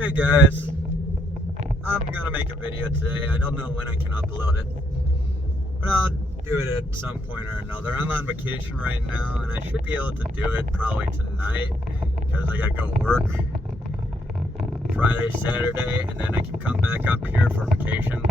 Hey guys, I'm gonna make a video today. I don't know when I can upload it, but I'll do it at some point or another. I'm on vacation right now, and I should be able to do it probably tonight because I gotta go work Friday, Saturday, and then I can come back up here for vacation.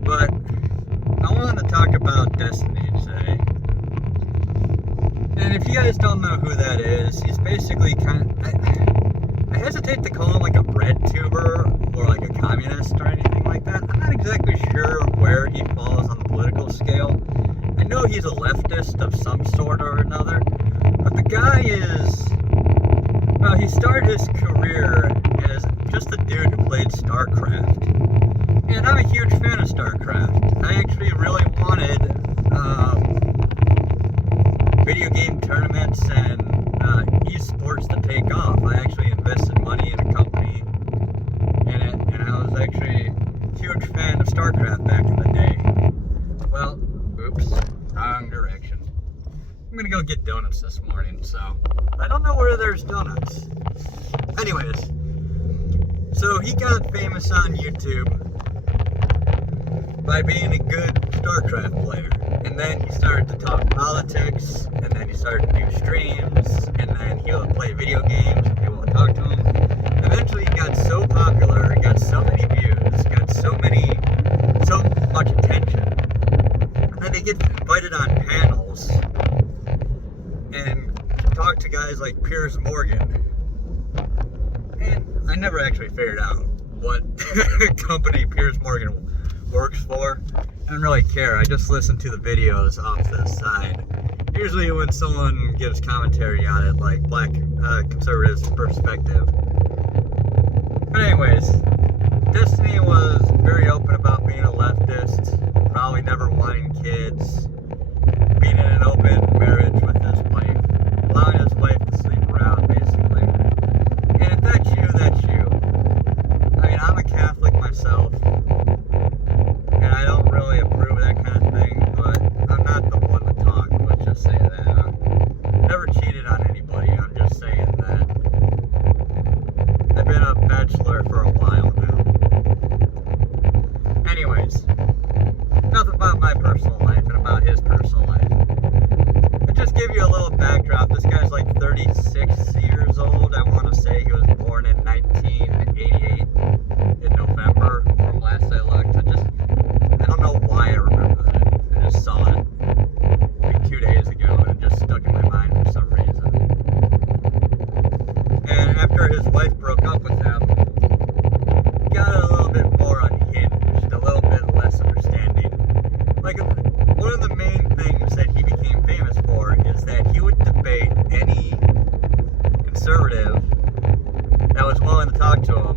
But I wanted to talk about Destiny today. And if you guys don't know who that is, he's basically I hesitate to call him like a red tuber or like a communist or anything like that. I'm not exactly sure where he falls on the political scale. I know he's a leftist of some sort or another, but the guy is, well, he started his career as just a dude who played StarCraft. And I'm a huge fan of StarCraft. I actually really wanted video game tournaments and esports to take off. I actually invested money in a company in it, and I was actually a huge fan of StarCraft back in the day. Well, oops, wrong direction. I'm gonna go get donuts this morning, so I don't know where there's donuts. Anyways, so he got famous on YouTube by being a good StarCraft player. And then he started to talk politics, and then he started to do streams, and then he would play video games, and people would talk to him. Eventually he got so popular, he got so many views, got so much attention. And then he gets invited on panels and talk to guys like Piers Morgan. And I never actually figured out what company Piers Morgan works for. I don't really care. I just listen to the videos off the side. Usually when someone gives commentary on it, like Black Conservatives' perspective. But anyways, Destiny was very open about being a leftist, probably never wanting kids, being in an open marriage with his wife, allowing his wife to sleep around, basically. And if that's you, that's you. I mean, I'm a Catholic myself, and I don't really approve of that kind of thing, but I'm not the one to talk, let's just say that. Never cheated on anybody, I'm just saying that. I've been a bachelor for a while now. Anyways, enough about my personal life and about his personal life. To just give you a little backdrop, this guy's like 36 years old, I want to say. He was born in 1988, in November, from last I looked. I don't know why I remember that. I just saw it like 2 days ago, and it just stuck in my mind for some reason. And after his wife broke up with him, he got a little bit more unhinged, a little bit less understanding. Like, one of the main things that he became famous for is that he would debate any conservative that was willing to talk to him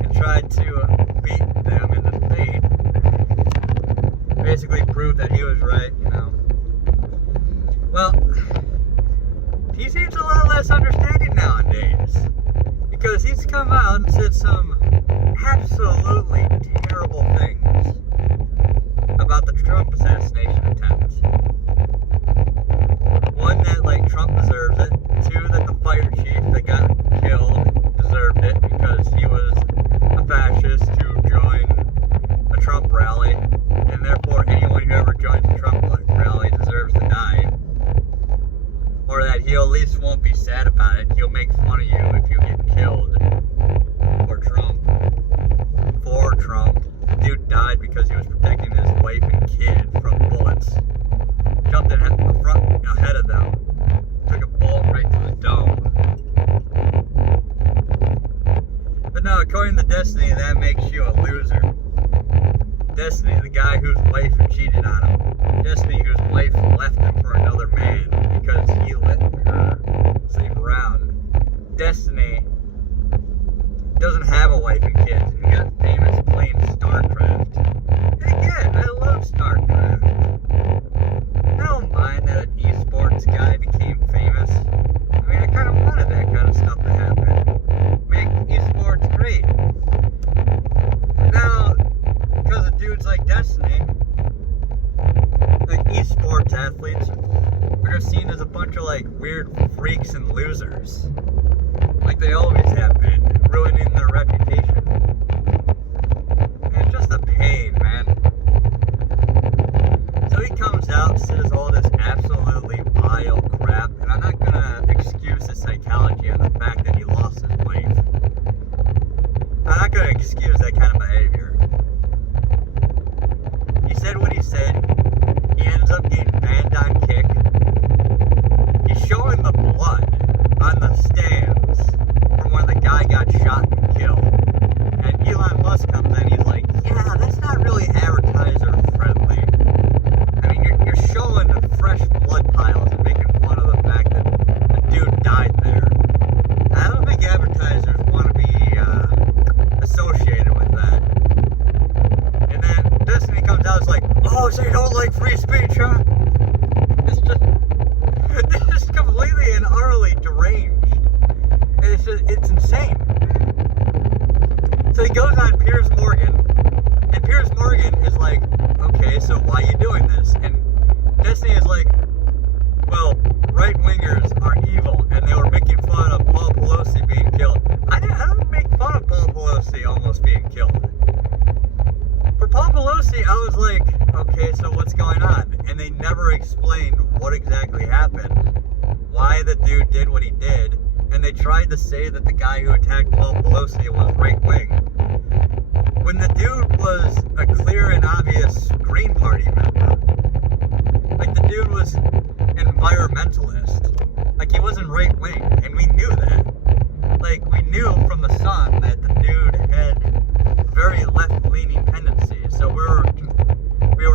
and tried to beat them in the debate. Basically prove that he was right, you know. Well, he seems a lot less understanding nowadays, because he's come out and said some absolutely terrible things about the Trump assassination attempt. One, that like Trump deserves it. Two, that the fire chief that got killed deserved it because he was a fascist who joined a Trump rally, and therefore anyone who ever joins a Trump rally deserves to die. Or that he at least won't be sad about it. He'll make fun of you if you get killed for Trump. For Trump. The dude died because he was protecting his wife and kid from bullets. Jumped in ahead of them. Took a bullet right to the dome. But no, according to Destiny, that makes you a loser. Destiny, the guy whose wife cheated on him. Destiny, whose wife left him for another man because he let her sleep around. Destiny doesn't have a wife and kids, and got famous playing StarCraft. And again, I love StarCraft. I don't mind that an esports guy became famous. I mean, I kind of wanted that kind of stuff to happen. Make esports great. But now, because of dudes like Destiny, like esports athletes, are seen as a bunch of like weird freaks and losers. Like they always have insane. So he goes on Piers Morgan, and Piers Morgan is like, okay, so why are you doing this? And Destiny is like, well, right-wingers are evil, and they were making fun of Paul Pelosi being killed. I don't make fun of Paul Pelosi almost being killed. For Paul Pelosi, I was like, okay, so what's going on? And they never explained what exactly happened, why the dude did what he did, and they tried to say that the guy who attacked Paul Pelosi was right-wing, when the dude was a clear and obvious Green Party member. Like, the dude was environmentalist. Like, he wasn't right-wing, and we knew that. Like, we knew from the Sun that the dude had very left-leaning tendencies, so we were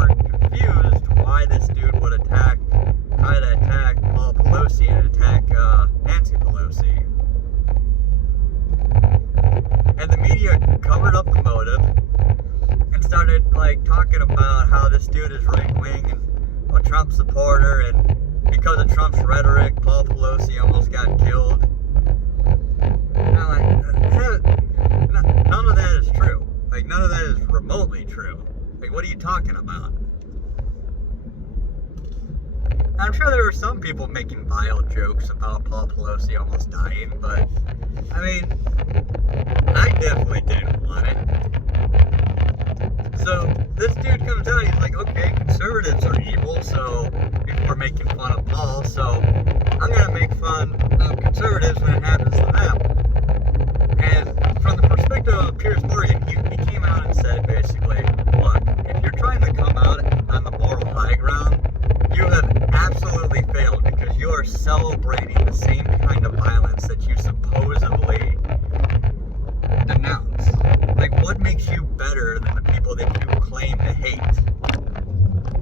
confused why this dude would try to attack Paul Pelosi and attack Nancy Pelosi. And the media covered up the motive and started, like, talking about how this dude is right-wing and a Trump supporter, and because of Trump's rhetoric, Paul Pelosi almost got killed. Now, like, none of that is true. Like, none of that is remotely true. Like, what are you talking about? I'm sure there were some people making vile jokes about Paul Pelosi almost dying, but, I mean, I definitely didn't want it. So, this dude comes out, he's like, okay, conservatives are evil, so people are making fun of Paul, so I'm gonna make fun of conservatives when it happens to them. And from the perspective of Piers Morgan, he came out and said, basically, look, if you're trying to come out on the moral high ground, you have absolutely failed, because you are celebrating the same kind of violence that you supposedly denounce. Like, what makes you better than the people that you claim to hate?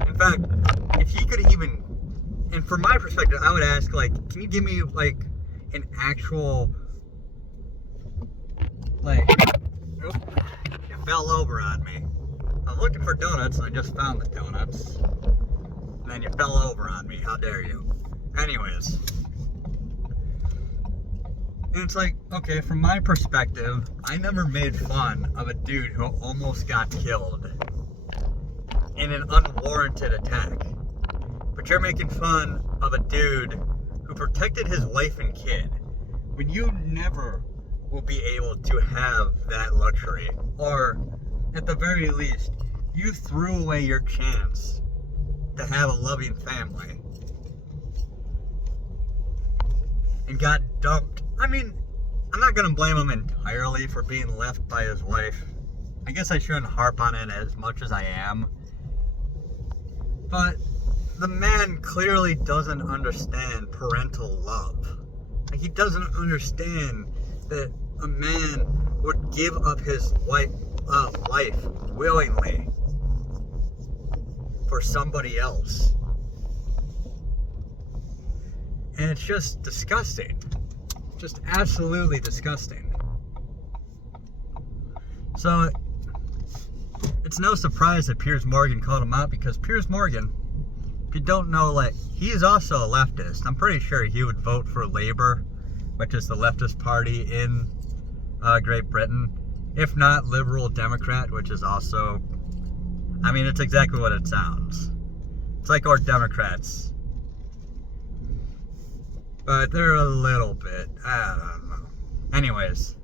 In fact, if he could even, and from my perspective, I would ask, like, can you give me, like, an actual, like, it fell over on me. I was looking for donuts, and I just found the donuts. And then you fell over on me. How dare you? Anyways. And it's like, okay, from my perspective, I never made fun of a dude who almost got killed in an unwarranted attack. But you're making fun of a dude who protected his wife and kid when you never will be able to have that luxury. Or, at the very least, you threw away your chance to have a loving family and got dumped. I mean, I'm not gonna blame him entirely for being left by his wife. I guess I shouldn't harp on it as much as I am, but the man clearly doesn't understand parental love. Like, he doesn't understand that a man would give up his life willingly for somebody else. And it's just disgusting. Just absolutely disgusting. So, it's no surprise that Piers Morgan called him out, because Piers Morgan, if you don't know, like, he's also a leftist. I'm pretty sure he would vote for Labour, which is the leftist party in Great Britain. If not, Liberal Democrat, which is also, I mean, it's exactly what it sounds. It's like our Democrats. But they're a little bit, I don't know. Anyways,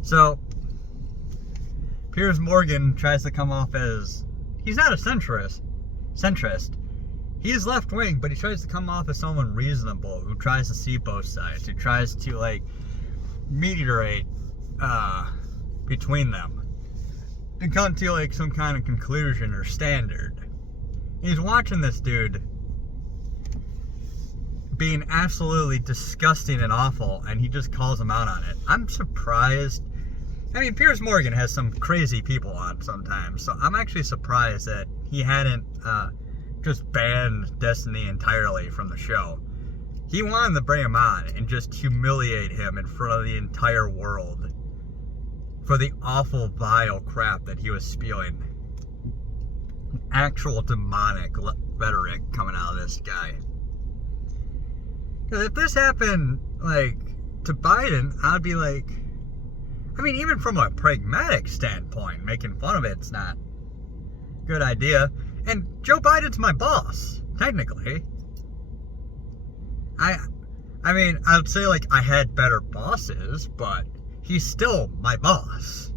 so Piers Morgan tries to come off as, he's not a centrist. He is left-wing, but he tries to come off as someone reasonable, who tries to see both sides, who tries to, like, mediate between them to come to, like, some kind of conclusion or standard. He's watching this dude being absolutely disgusting and awful, and he just calls him out on it. I'm surprised. I mean, Piers Morgan has some crazy people on sometimes, so I'm actually surprised that he hadn't just banned Destiny entirely from the show. He wanted to bring him on and just humiliate him in front of the entire world for the awful, vile crap that he was spewing. Actual demonic rhetoric coming out of this guy. Because if this happened, like, to Biden, I'd be like, I mean, even from a pragmatic standpoint, making fun of it's not a good idea. And Joe Biden's my boss, technically. I mean, I'd say like I had better bosses, but he's still my boss.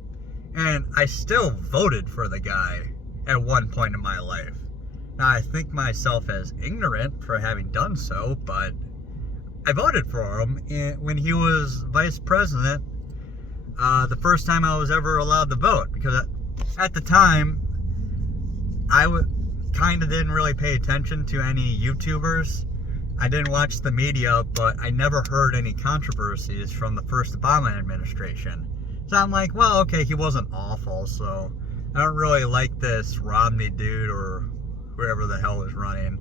And I still voted for the guy at one point in my life. Now, I think myself as ignorant for having done so, but I voted for him when he was vice president, the first time I was ever allowed to vote. Because at the time, I kind of didn't really pay attention to any YouTubers. I didn't watch the media, but I never heard any controversies from the first Obama administration. So I'm like, well, okay, he wasn't awful, so I don't really like this Romney dude or whoever the hell is running.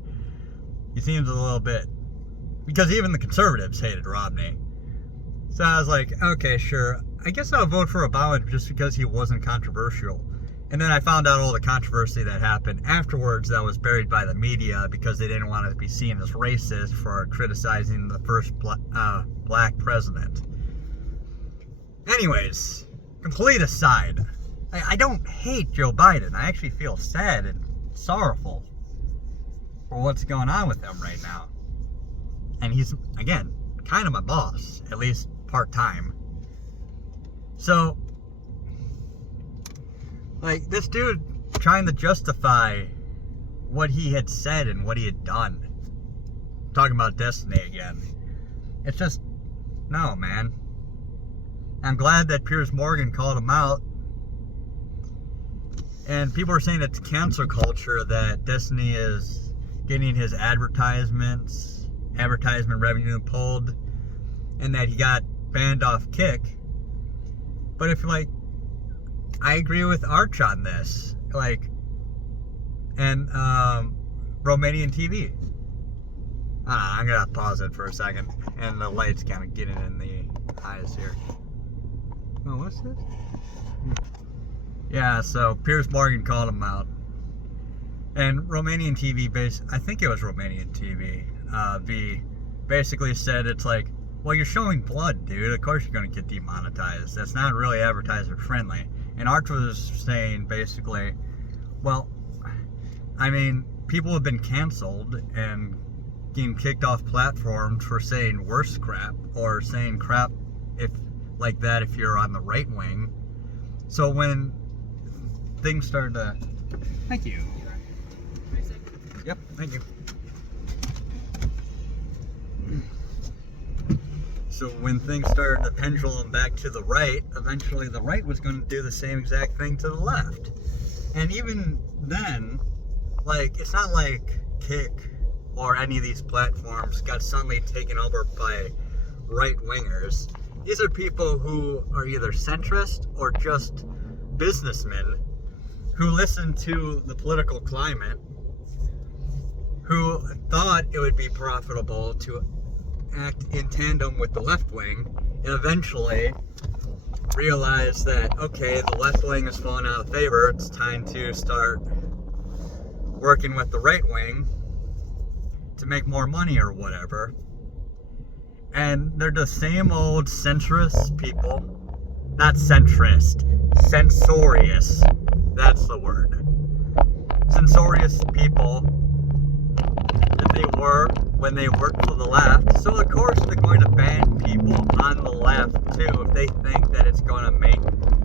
He seems a little bit... Because even the conservatives hated Romney. So I was like, okay, sure. I guess I'll vote for Obama just because he wasn't controversial. And then I found out all the controversy that happened afterwards that was buried by the media because they didn't want to be seen as racist for criticizing the first black president. Anyways, complete aside, I don't hate Joe Biden. I actually feel sad and sorrowful for what's going on with him right now. And he's, again, kind of my boss, at least part-time. So, like, this dude trying to justify what he had said and what he had done. Talking about Destiny again. It's just, no, man. I'm glad that Piers Morgan called him out. And people are saying it's cancel culture that Destiny is getting his advertisement revenue pulled, and that he got banned off Kick. But if, like, I agree with Arch on this, like, and Romanian TV. I'm gonna pause it for a second, and the light's kind of getting in the eyes here. Oh, what's this? Yeah, so Piers Morgan called him out, and Romanian TV I think it was Romanian TV. Basically said it's like, well, you're showing blood, dude. Of course you're gonna get demonetized. That's not really advertiser friendly. And Arch was saying basically, well, I mean, people have been canceled and getting kicked off platforms for saying worse crap or saying crap like that if you're on the right wing. So when things started to... Thank you. Yep, thank you. So when things started to pendulum back to the right, eventually the right was going to do the same exact thing to the left. And even then, like, it's not like Kick or any of these platforms got suddenly taken over by right-wingers. These are people who are either centrist or just businessmen who listen to the political climate, who thought it would be profitable to act in tandem with the left wing, and eventually realize that, okay, the left wing is falling out of favor, it's time to start working with the right wing to make more money or whatever. And they're the same old centrist people. Not centrist, censorious. That's the word. Censorious people that they were when they worked for the left. So of course they're going to ban people on the left too if they think that it's going to make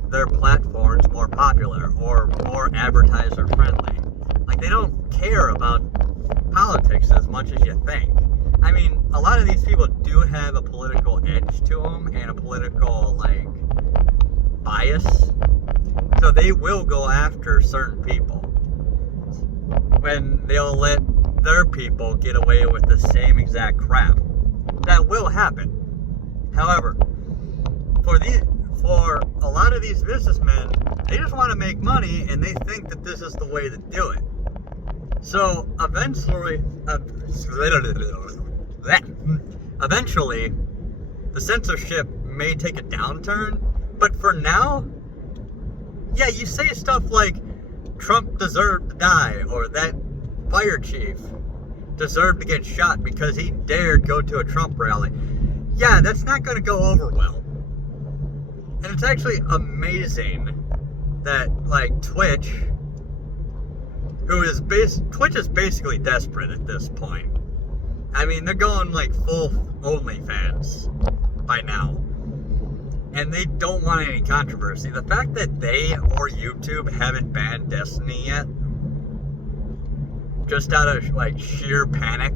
their platforms more popular or more advertiser friendly. Like, they don't care about politics as much as you think. I mean, a lot of these people do have a political edge to them and a political, like, bias. So they will go after certain people when they'll let their people get away with the same exact crap. That will happen. However, for a lot of these businessmen, they just want to make money and they think that this is the way to do it. So eventually, the censorship may take a downturn, but for now, yeah, you say stuff like Trump deserved to die, or that fire chief deserved to get shot because he dared go to a Trump rally. yeah, that's not going to go over well. And it's actually amazing that, like, Twitch is basically desperate at this point. I mean, they're going, like, full OnlyFans by now. And they don't want any controversy. The fact that they or YouTube haven't banned Destiny yet, just out of, like, sheer panic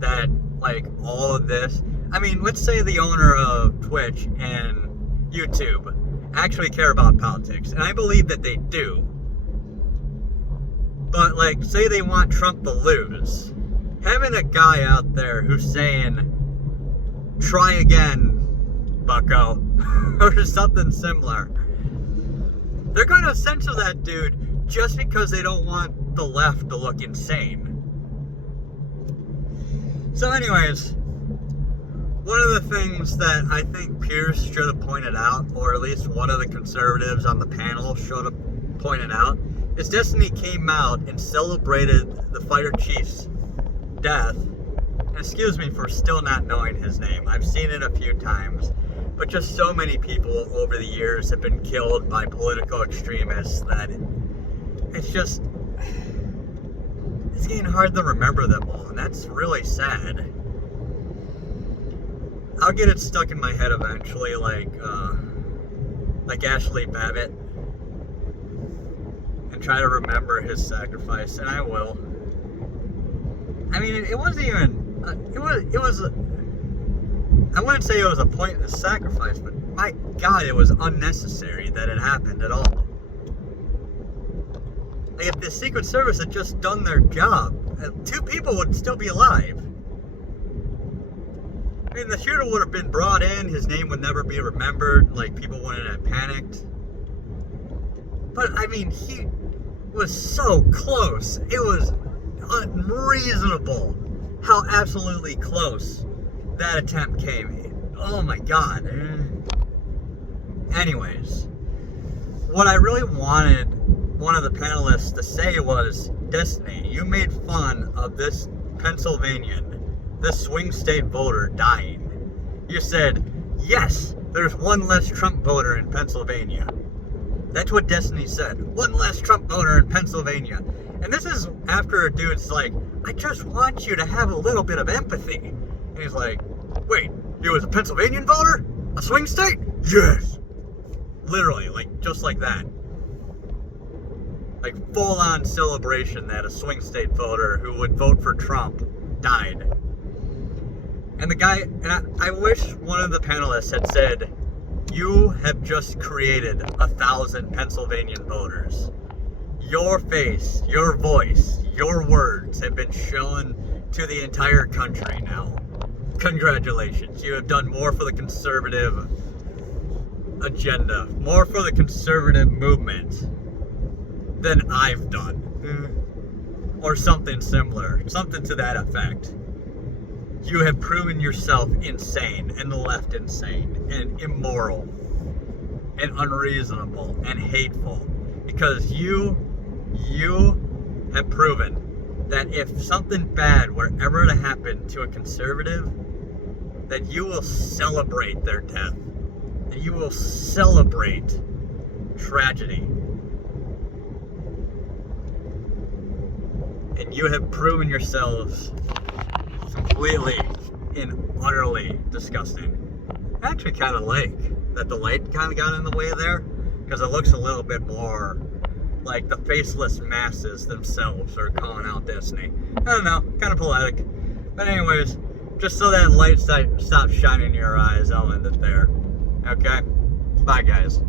that, like, all of this... I mean, let's say the owner of Twitch and YouTube actually care about politics, and I believe that they do. But, like, say they want Trump to lose. Having a guy out there who's saying, try again, bucko, or something similar, they're going to censor that dude just because they don't want the left to look insane. So anyways, one of the things that I think Pierce should have pointed out, or at least one of the conservatives on the panel should have pointed out, is Destiny came out and celebrated the fighter chief's death. And excuse me for still not knowing his name. I've seen it a few times. But just so many people over the years have been killed by political extremists that it's just... it's getting hard to remember them all. And that's really sad. I'll get it stuck in my head eventually, like Ashley Babbitt, and try to remember his sacrifice, and I will. I mean, it wasn't even, it was, I wouldn't say it was a pointless sacrifice, but my God, it was unnecessary that it happened at all. Like, if the Secret Service had just done their job, 2 people would still be alive. I mean, the shooter would have been brought in, his name would never be remembered, like, people wouldn't have panicked. But, I mean, he was so close. It was unreasonable how absolutely close that attempt came. Oh my God. Anyways, what I really wanted one of the panelists to say was, Destiny, you made fun of this Pennsylvanian, this swing state voter dying. You said, yes, there's one less Trump voter in Pennsylvania. That's what Destiny said. One less Trump voter in Pennsylvania. And this is after a dude's like, I just want you to have a little bit of empathy. And he's like, wait, he was a Pennsylvanian voter? A swing state? Yes. Literally, like, just like that. Like, full-on celebration that a swing state voter who would vote for Trump died. And the guy, and I wish one of the panelists had said, you have just created 1,000 Pennsylvanian voters. Your face, your voice, your words have been shown to the entire country now. Congratulations. You have done more for the conservative agenda, more for the conservative movement than I've done. Or something similar, something to that effect. You have proven yourself insane, and the left insane, and immoral, and unreasonable, and hateful. Because you have proven that if something bad were ever to happen to a conservative, that you will celebrate their death. That you will celebrate tragedy. And you have proven yourselves completely and utterly disgusting. I actually kind of like that the light kind of got in the way there, because it looks a little bit more like the faceless masses themselves are calling out Destiny. I don't know, kind of poetic. But anyways, just so that light stops shining in your eyes, I'll end it there. Okay? Bye, guys.